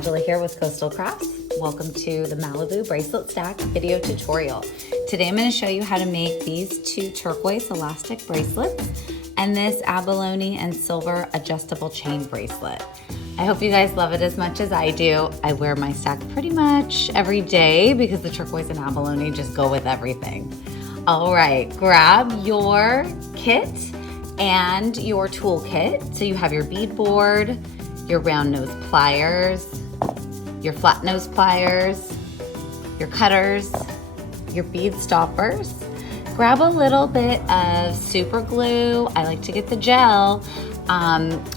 Angela here with Coastal Crafts. Welcome to the Malibu bracelet stack video tutorial. Today I'm going to show you how to make these two turquoise elastic bracelets and this abalone and silver adjustable chain bracelet. I hope you guys love it as much as I do. I wear my stack pretty much every day because the turquoise and abalone just go with everything. All right, grab your kit and your toolkit. So you have your bead board, your round nose pliers, your flat nose pliers, your cutters, your bead stoppers. Grab a little bit of super glue. I like to get the gel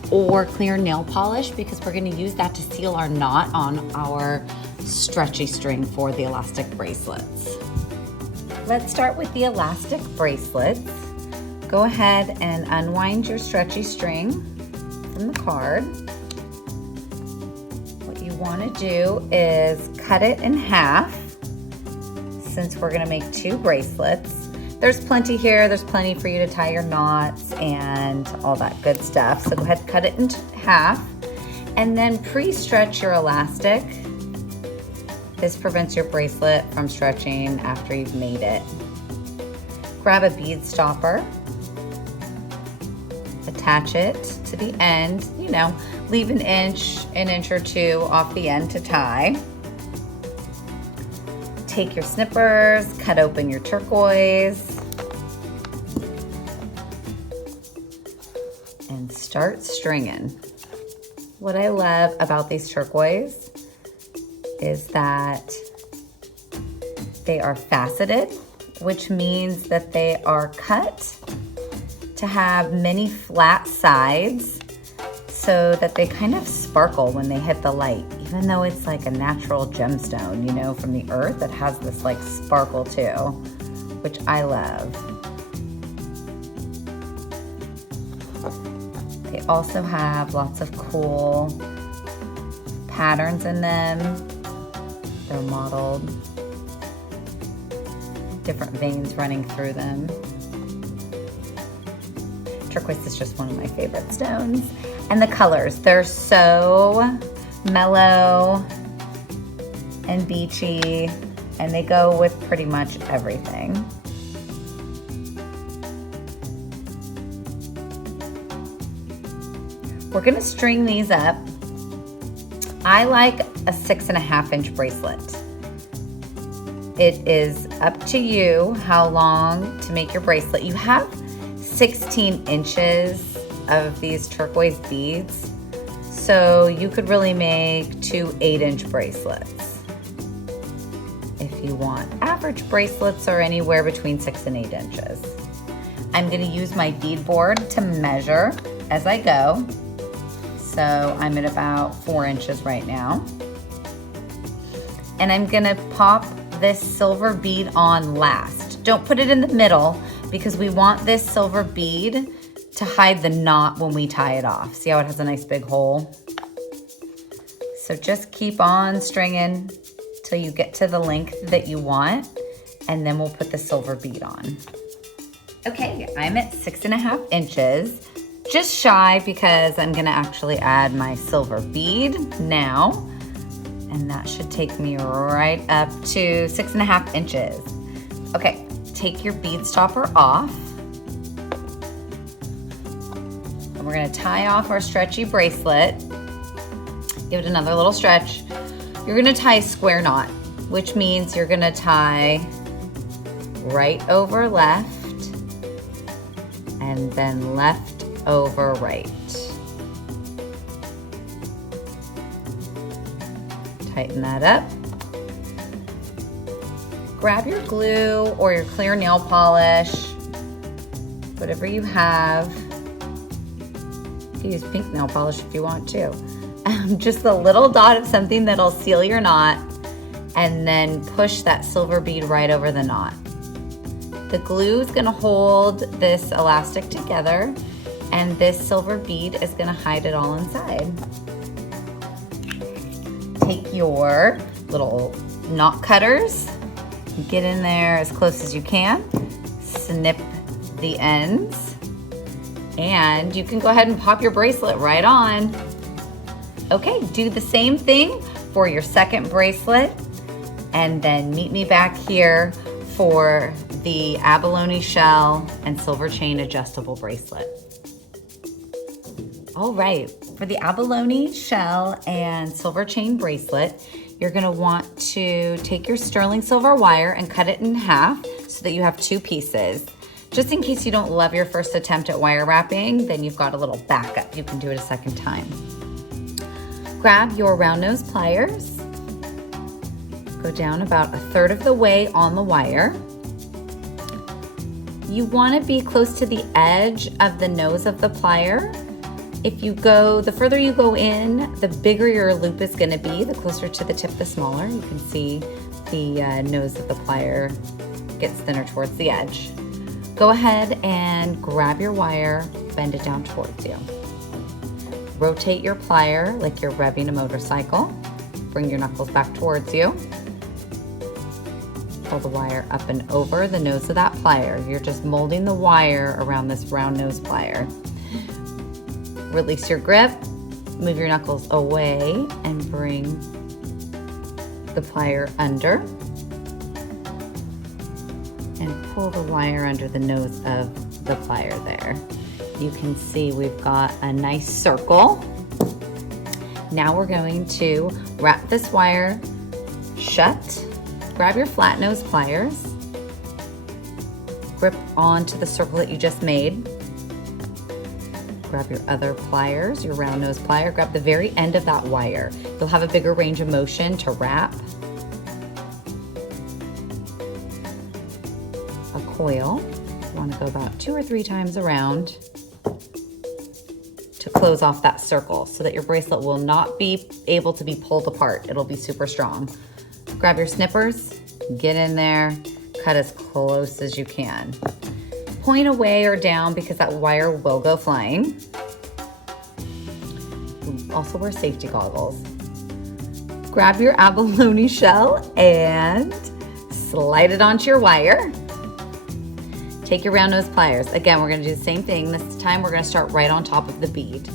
or clear nail polish because we're going to use that to seal our knot on our stretchy string for the elastic bracelets. Let's start with the elastic bracelets. Go ahead and unwind your stretchy string from the card. What you want to do is cut it in half since we're going to make two bracelets. There's plenty here. There's plenty for you to tie your knots and all that good stuff. So go ahead and cut it into half and then pre-stretch your elastic. This prevents your bracelet from stretching after you've made it. Grab a bead stopper. Attach it to the end, leave an inch or two off the end to tie. Take your snippers, cut open your turquoise, and start stringing. What I love about these turquoise is that they are faceted, which means that they are cut to have many flat sides so that they kind of sparkle when they hit the light, even though it's like a natural gemstone, from the earth. It has this like sparkle too, which I love. They also have lots of cool patterns in them. They're modeled, different veins running through them. Turquoise is just one of my favorite stones. And the colors, they're so mellow and beachy, and they go with pretty much everything. We're gonna string these up. I like a 6.5 inch bracelet. It is up to you how long to make your bracelet. You have 16 inches of these turquoise beads, so you could really make two 8-inch bracelets if you want. Average bracelets are anywhere between 6 and 8 inches. I'm going to use my bead board to measure as I go, so I'm at about 4 inches right now, and I'm going to pop this silver bead on last. Don't put it in the middle because we want this silver bead to hide the knot when we tie it off. See how it has a nice big hole? So just keep on stringing till you get to the length that you want, and then we'll put the silver bead on. Okay, I'm at 6.5 inches, just shy because I'm gonna actually add my silver bead now, and that should take me right up to 6.5 inches. Okay, take your bead stopper off. And we're gonna tie off our stretchy bracelet. Give it another little stretch. You're gonna tie a square knot, which means you're gonna tie right over left and then left over right. Tighten that up. Grab your glue or your clear nail polish, whatever you have. You can use pink nail polish if you want to. Just a little dot of something that'll seal your knot, and then push that silver bead right over the knot. The glue is gonna hold this elastic together, and this silver bead is gonna hide it all inside. Take your little knot cutters, get in there as close as you can, snip the ends, and you can go ahead and pop your bracelet right on. Okay, do the same thing for your second bracelet, and then meet me back here for the abalone shell and silver chain adjustable bracelet. All right, for the abalone shell and silver chain bracelet, you're gonna want to take your sterling silver wire and cut it in half so that you have 2 pieces. Just in case you don't love your first attempt at wire wrapping, then you've got a little backup. You can do it a second time. Grab your round nose pliers, go down about 1/3 of the way on the wire. You want to be close to the edge of the nose of the plier. The further you go in, the bigger your loop is going to be. The closer to the tip, the smaller. You can see the nose of the plier gets thinner towards the edge. Go ahead and grab your wire, bend it down towards you. Rotate your plier like you're revving a motorcycle. Bring your knuckles back towards you. Pull the wire up and over the nose of that plier. You're just molding the wire around this round nose plier. Release your grip, move your knuckles away, and bring the plier under. And pull the wire under the nose of the plier there. You can see we've got a nice circle. Now we're going to wrap this wire shut. Grab your flat nose pliers. Grip onto the circle that you just made. Grab your other pliers, your round nose plier. Grab the very end of that wire. You'll have a bigger range of motion to wrap. A coil. You want to go about 2 or 3 times around to close off that circle so that your bracelet will not be able to be pulled apart. It'll be super strong. Grab your snippers, get in there, cut as close as you can. Point away or down because that wire will go flying. Also wear safety goggles. Grab your abalone shell and slide it onto your wire. Take your round nose pliers. Again, we're gonna do the same thing. This time we're gonna start right on top of the bead.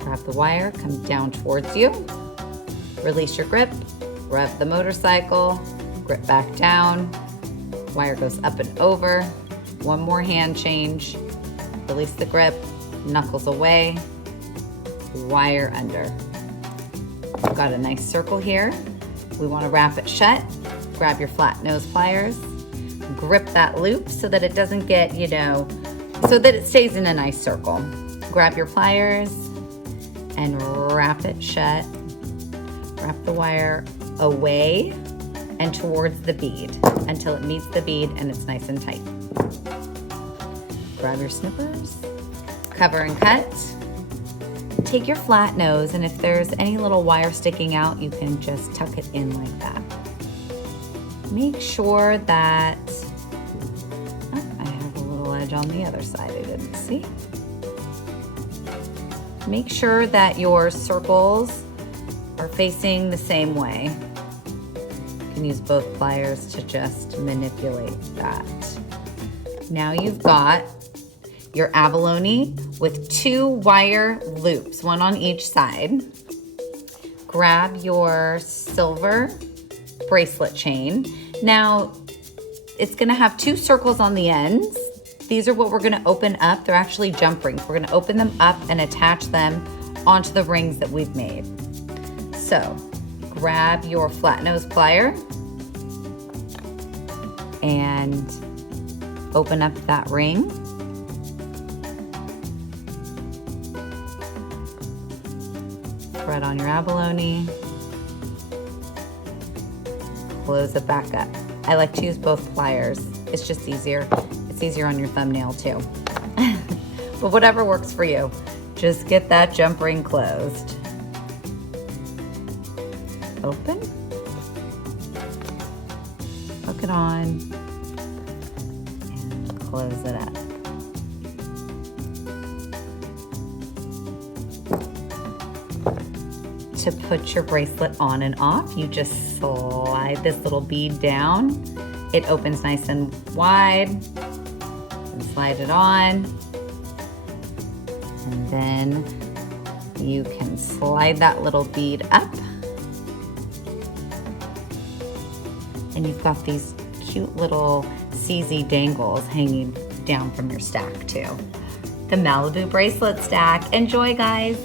Grab the wire, come down towards you. Release your grip, rev the motorcycle, grip back down. Wire goes up and over. One more hand change. Release the grip, knuckles away, wire under. We've got a nice circle here. We wanna wrap it shut. Grab your flat nose pliers. Grip that loop so that it doesn't get, so that it stays in a nice circle. Grab your pliers and wrap it shut. Wrap the wire away and towards the bead until it meets the bead and it's nice and tight. Grab your snippers, cover and cut. Take your flat nose, and if there's any little wire sticking out, you can just tuck it in like that. Make sure that, I have a little edge on the other side I didn't see. Make sure that your circles are facing the same way. You can use both pliers to just manipulate that. Now you've got your abalone with 2 wire loops, one on each side. Grab your silver bracelet chain. Now, it's gonna have 2 circles on the ends. These are what we're gonna open up. They're actually jump rings. We're gonna open them up and attach them onto the rings that we've made. So, grab your flat nose plier and open up that ring. Thread on your abalone. Close it back up. I like to use both pliers. It's just easier. It's easier on your thumbnail too. But whatever works for you. Just get that jump ring closed. Open. Hook it on. And close it up. To put your bracelet on and off, you just slide this little bead down. It opens nice and wide. And slide it on. And then you can slide that little bead up And you've got these cute little CZ dangles hanging down from your stack too. The Malibu bracelet stack. Enjoy, guys.